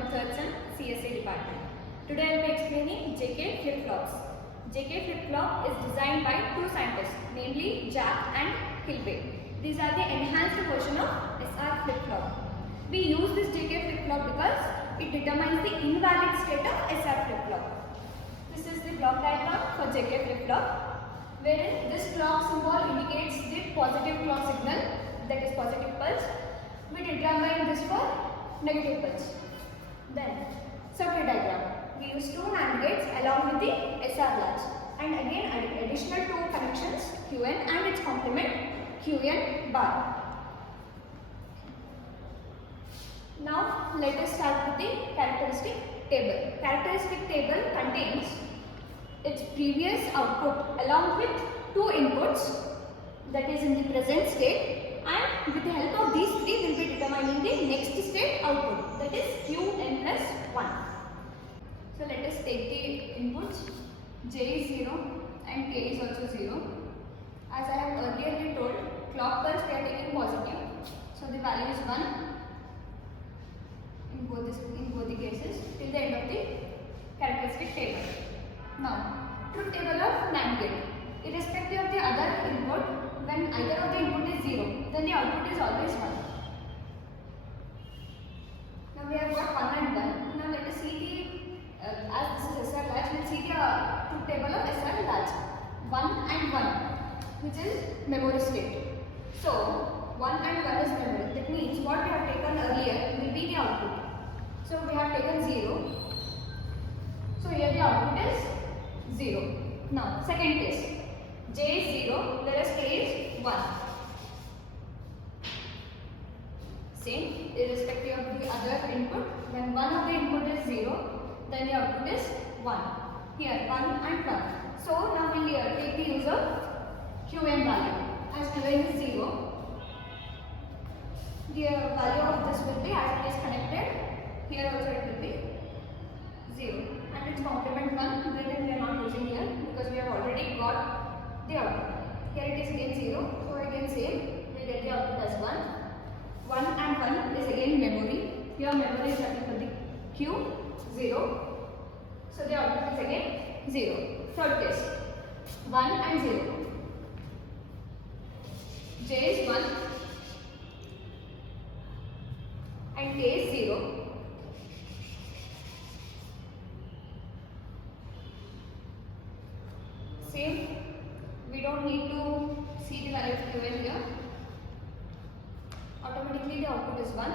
from 3rd Sem CSA department. Today I will be explaining JK flip-flops. JK flip-flop is designed by two scientists, namely Jack and Kilby. These are the enhanced version of SR flip-flop. We use this JK flip-flop because it determines the invalid state of SR flip-flop. This is the block diagram for JK flip-flop, wherein this clock symbol indicates the positive clock signal, that is positive pulse. We determine this for negative pulse. Then circuit diagram. We use two NAND gates along with the SR latch, and again additional two connections Qn and its complement Qn bar. Now let us start with the characteristic table. Characteristic table contains its previous output along with two inputs, that is in the present state, and with the help of these three we will be determining the next state output, that is Qn plus 1. So let us take the inputs. J is 0 and K is also 0. As I have earlier told, clock pulse we are taking positive, so the value is 1 in both the cases till the end of the characteristic table. Now, truth table of NAND gate. Irrespective of the other input, when either of the input is 0, then the output is always 1. Now we have got 1 and 1. Now let us see the, as this is SR latch, we will see the truth table of SR latch. 1 and 1, which is memory state. So 1 and 1 is memory. That means what we have taken earlier will be the output. So we have taken 0. So here the output is 0. Now second case. J is 0, whereas K is 1. Same, irrespective of the other input. When one of the input is 0, then the output is 1. Here 1 and 1. So now we will take the use of Qn value. As Qn is 0, the value of this will be, as it is connected, here also it will be 0. And its complement 1, wherein we are not using here because we have already got the output. Here it is again 0, so again same, we get the output as 1. 1 and 1 is again memory. Here memory is nothing but the Q, 0. So the output is again 0. Third case, 1 and 0. J is 1 and K is 0. Same, we don't need to see the value of Qn here. Automatically the output is 1.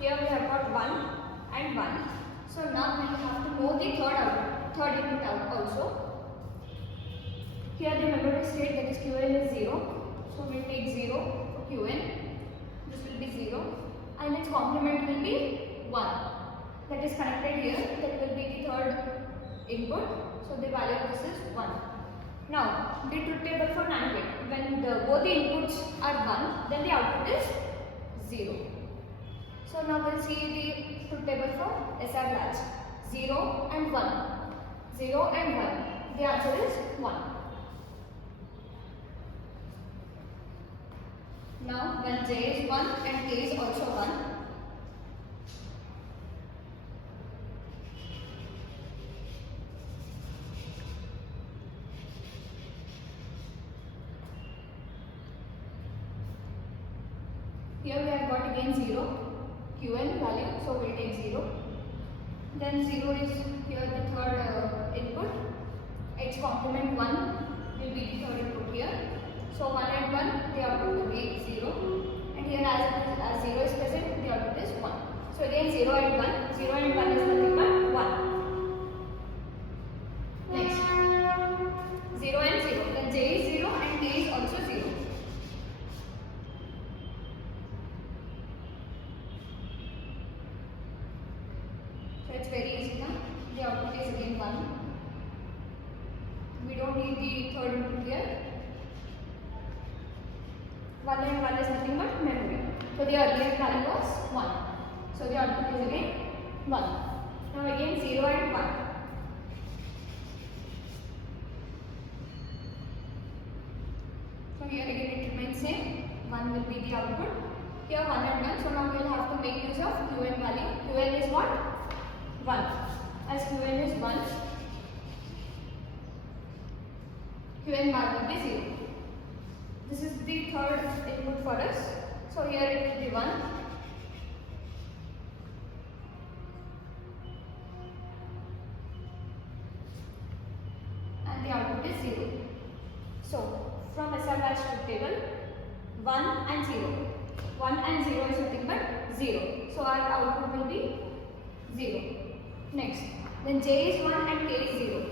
Here we have got 1 and 1. So now we have to know the third input out also. Here the memory state, that is Qn is 0. So we will take 0 for Qn. This will be 0. And its complement will be 1. That is connected here. That will be the third input. So the value of this is 1. Now, the truth table for NAND gate. When both the inputs are 1, then the output is 0. So now we will see the truth table for SR latch. 0 and 1. 0 and 1. The answer is 1. Now, when J is 1 and K is also 1, here we have got again 0, Qn value, so we will take 0. Then 0 is here the third input, its complement 1 will be the third input here. So 1 and 1, the output will be 0. And here as 0 is present, the output is 1. So again 0 and 1, 0 and 1 is nothing but 1. Next, 0 and 0, then J is 0 and K is also 0. It's very easy now. The output is again 1. We don't need the third input here. 1 and 1 is nothing but memory. So the earlier value was 1. So the output is again 1. Now again 0 and 1. So here again it remains same. 1 will be the output. Here 1 and 1. So now we will have to make use of Qn value. Qn is what? 1. As Qn is 1, Qn bar will be 0. This is the third input for us. So here it will be 1. And the output is 0. So from SR dash truth table, 1 and 0. 1 and 0 is nothing but 0. So our output will be 0. Next, then J is 1 and K is 0.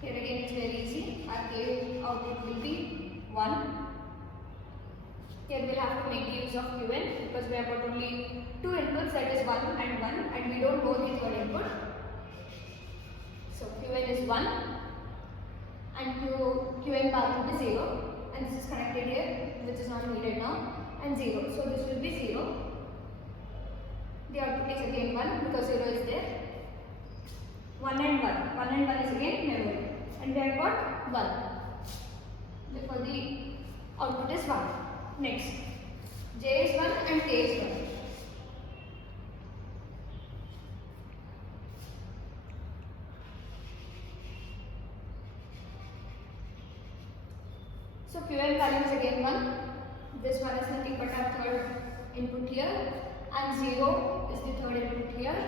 Here again it's very easy. Our K output will be 1. Here we'll have to make use of Qn because we have got only 2 inputs, that is 1 and we don't know the third input. So Qn is 1 and Qn bar will be 0, and this is connected here, which is not needed now, and 0. So this will be 0. The output is again 1 because 0 is there. 1 and 1. 1 and 1 is again memory. And we have got 1. Therefore the output is 1. Next, J is 1 and K is 1. So Qn value is again 1. This one is nothing but our third input here, and 0 is the third input here.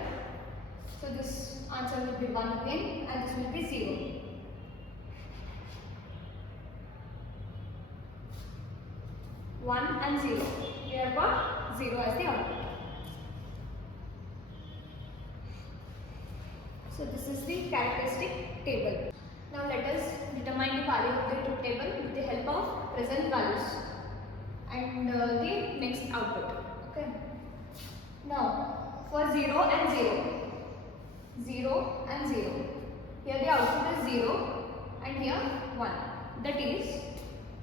So this answer will be 1 again, and this will be 0. One and 0. We have got 0 as the output. So this is the characteristic table. Now let us determine the value of the truth table with the help of present values and the next output. Okay. Now for 0 and 0, 0 and 0. Here the output is 0 and here 1. That is,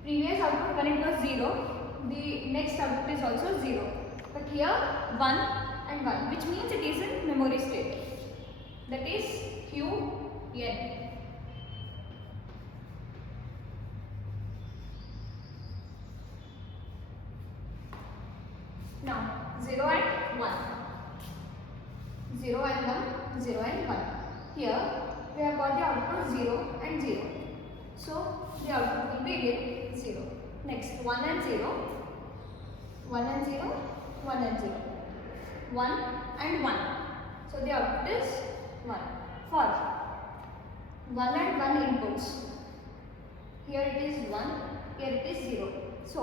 previous output when it was 0, the next output is also 0. But here 1 and 1, which means it is in memory state. That is Qn. Now 0 and 1. 0 and 1, 0 and 1. Here we have got the output 0 and 0. So the output will be again 0. Next, 1 and 0, 1 and 0, 1 and 0, 1 and 1. So the output is 1. For 1 and 1 inputs, here it is 1, here it is 0. So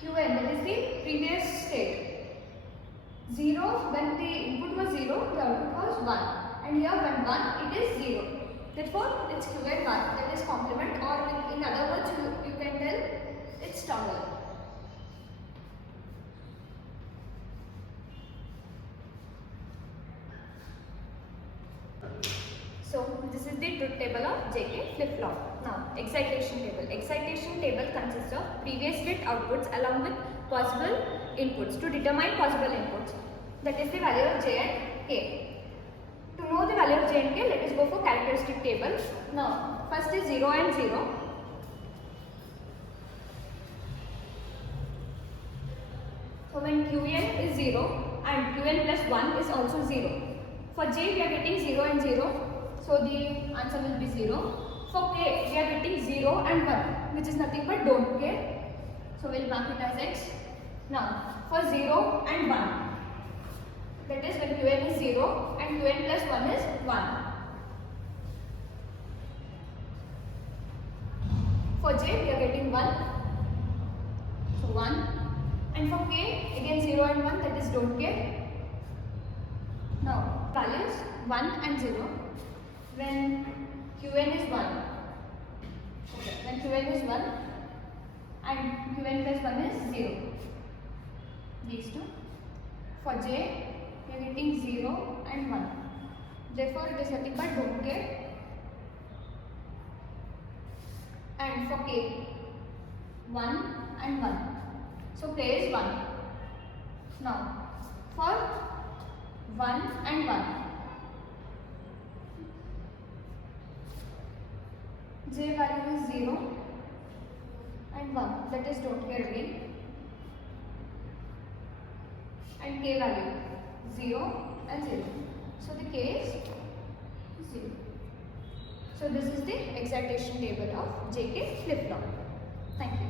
Qn, that is the previous state. 0, when the input was 0, the output was 1. And here when 1, it is 0. Therefore, it's Qn bar, that is complement, or in other words, you can tell it's toggle. So, this is the truth table of JK flip-flop. Now, excitation table. Excitation table consists of previous state outputs along with possible inputs to determine possible inputs. That is the value of J and K. To know the value of J and K, let us go for characteristic table. Now, first is 0 and 0. So, when Qn is 0 and Qn plus 1 is also 0. For J, we are getting 0 and 0. So, the answer will be 0. For K, we are getting 0 and 1, which is nothing but don't care. So, we will mark it as X. Now, for 0 and 1, that is when Qn is 0 and Qn plus 1 is 1. For J, we are getting 1. So, 1. And for K, again 0 and 1, that is don't care. Now, values 1 and 0. When Qn is 1, okay, when Qn is 1 and Qn plus 1 is 0, these two. For J, we are getting 0 and 1. Therefore, it is nothing but don't care. And for K, 1 and 1. So, K is 1. Now, for 1 and 1, J value is 0 and 1. That is don't care again. And K value 0 and 0. So the K is 0. So this is the excitation table of JK flip-flop. Thank you.